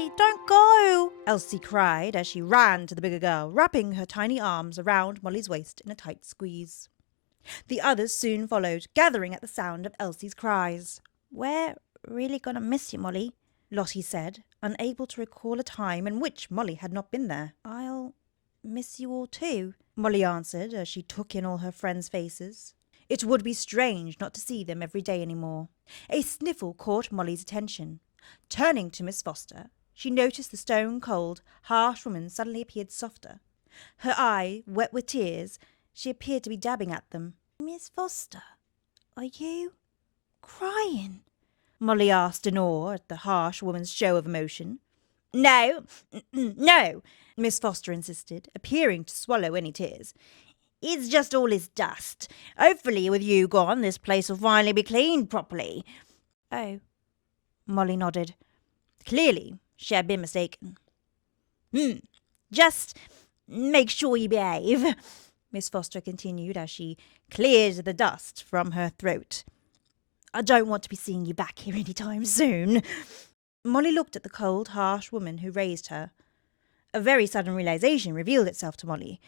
Molly, don't go, Elsie cried as she ran to the bigger girl, wrapping her tiny arms around Molly's waist in a tight squeeze. The others soon followed, gathering at the sound of Elsie's cries. We're really gonna miss you, Molly, Lottie said, unable to recall a time in which Molly had not been there. I'll miss you all too, Molly answered as she took in all her friends' faces. It would be strange not to see them every day anymore. A sniffle caught Molly's attention. Turning to Miss Foster, she noticed the stone-cold, harsh woman suddenly appeared softer. Her eye, wet with tears, she appeared to be dabbing at them. Miss Foster, are you crying? Molly asked in awe at the harsh woman's show of emotion. No, Miss Foster insisted, appearing to swallow any tears. It's just all this dust. Hopefully with you gone, this place will finally be cleaned properly. Oh, Molly nodded. Clearly, she had been mistaken. Just make sure you behave, Miss Foster continued as she cleared the dust from her throat. I don't want to be seeing you back here any time soon. Molly looked at the cold, harsh woman who raised her. A very sudden realization revealed itself to Molly.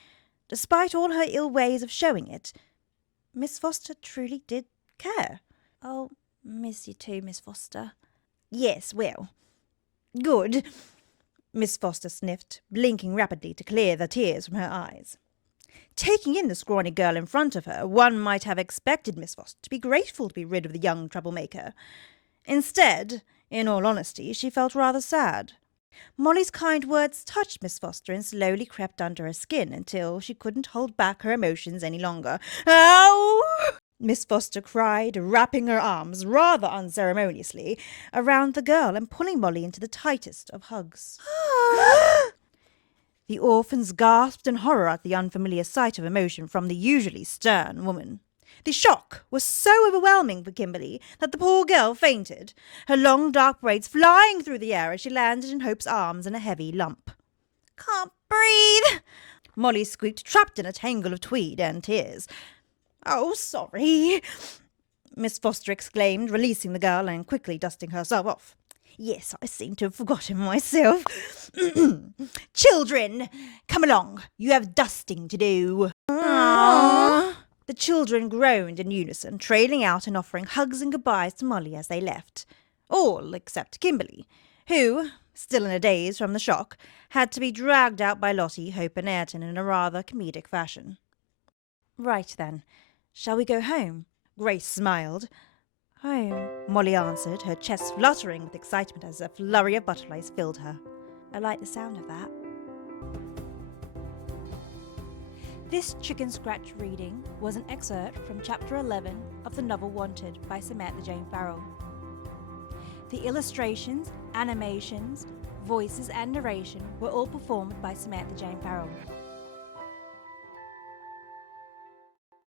Despite all her ill ways of showing it, Miss Foster truly did care. I'll miss you too, Miss Foster. Yes, well, good, Miss Foster sniffed, blinking rapidly to clear the tears from her eyes. Taking in the scrawny girl in front of her, one might have expected Miss Foster to be grateful to be rid of the young troublemaker. Instead, in all honesty, she felt rather sad. Molly's kind words touched Miss Foster and slowly crept under her skin until she couldn't hold back her emotions any longer. Ow! Miss Foster cried, wrapping her arms rather unceremoniously around the girl and pulling Molly into the tightest of hugs. The orphans gasped in horror at the unfamiliar sight of emotion from the usually stern woman. The shock was so overwhelming for Kimberly that the poor girl fainted, her long dark braids flying through the air as she landed in Hope's arms in a heavy lump. Can't breathe, Molly squeaked, trapped in a tangle of tweed and tears. Oh, sorry, Miss Foster exclaimed, releasing the girl and quickly dusting herself off. Yes, I seem to have forgotten myself. Children, come along. You have dusting to do. Aww. The children groaned in unison, trailing out and offering hugs and goodbyes to Molly as they left. All except Kimberly, who, still in a daze from the shock, had to be dragged out by Lottie, Hope and Ayrton in a rather comedic fashion. Right then, shall we go home? Grace smiled. Home, Molly answered, her chest fluttering with excitement as a flurry of butterflies filled her. I like the sound of that. This chicken scratch reading was an excerpt from Chapter 11 of the novel Wanted by Samantha Jane Farrell. The illustrations, animations, voices and narration were all performed by Samantha Jane Farrell.